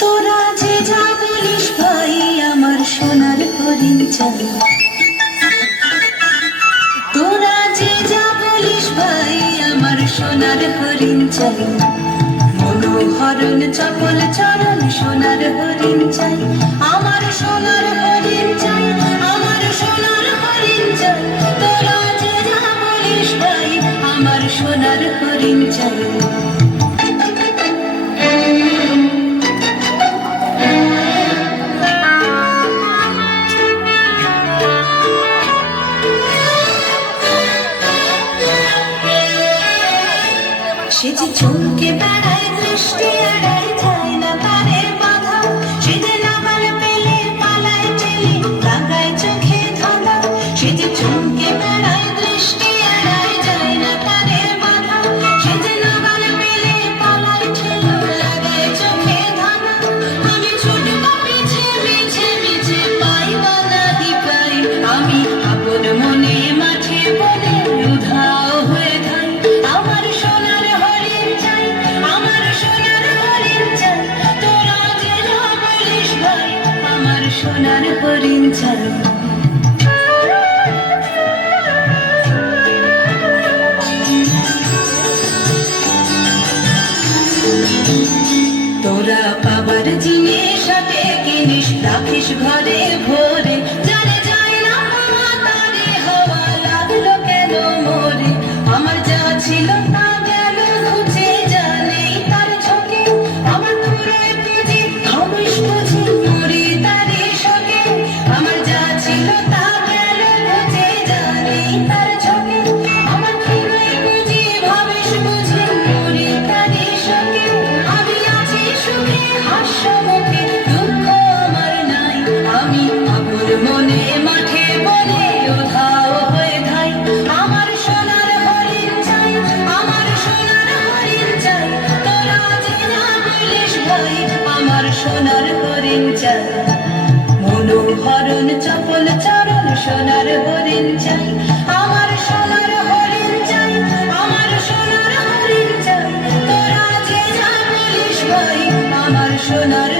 তোরা যে যা বলিস ভাই আমার সোনার হরিণ চাই, তোরা যে যা বলিস ভাই আমার সোনার হরিণ চাই, মনোহরণ চপল চরণ সোনার হরিণ চাই, আমার সোনার হরিণ চাই, আমার সোনার হরিণ চাই, তোরা যে যা বলিস ভাই আমার সোনার হরিণ চাই। সে যে চমকে বেড়ায় দৃষ্টি এড়ায় যায় না তারে বাধা, সে যে নাগাল পেলে পালায় ঠেলে লাগায় চোখে ধাঁধা, সে যে চমকে বেড়ায় দৃষ্টি এড়ায় যায় না তারে বাধা, সে যে নাগাল পেলে পালায় ঠেলে লাগায় চোখে ধাঁধা। আমি ছুটব পিছে মিছে মিছে পাই বা নাহি পাই, আমি আপন মনে মাঠে বলে উধাও হয়ে থাই, আমার সোনার হরিণ চাই, আমার সোনার হরিণ চাই, তোরা যে যা বলিস ভাই আমার সোনার হরিণ চাই। তোরা পাবার জিনিস হাতে কিনিস রাখিস ঘরে ভরে, জানে যায় না পাওয়া তারে হওয়া লাগলো কেন মরে, আমার যা ছিল তা গেল ঘুচে জানেই তার ঝোঁকে, আমার পুরোয় পুঁজি খামোশ বুঝি মরি তারে শোকে, আমার যা ছিল তা গেল ঘুচে জানেই তার ঝোঁকে, আমার পুরোয় পুঁজি ভাবিস বুঝি মরি তারে শোকে, আমি আছি সুখে হাস্য মুখে দুঃখ আমার নাই, আমি আপন মনে মাঠে বলে উধাও হয়ে ধাই, আমার সোনার হরিণ চাই, আমার সোনার হরিণ চাই, তোরা যে যা বলিস ভাই আমার সোনার হরিণ চাই, মনোহরণ চপল চরণ সোনার হরিণ চাই, আমার সোনার হরিণ চাই, আমার সোনার হরিণ চাই, তোরা যে যা বলিস ভাই আমার সোনার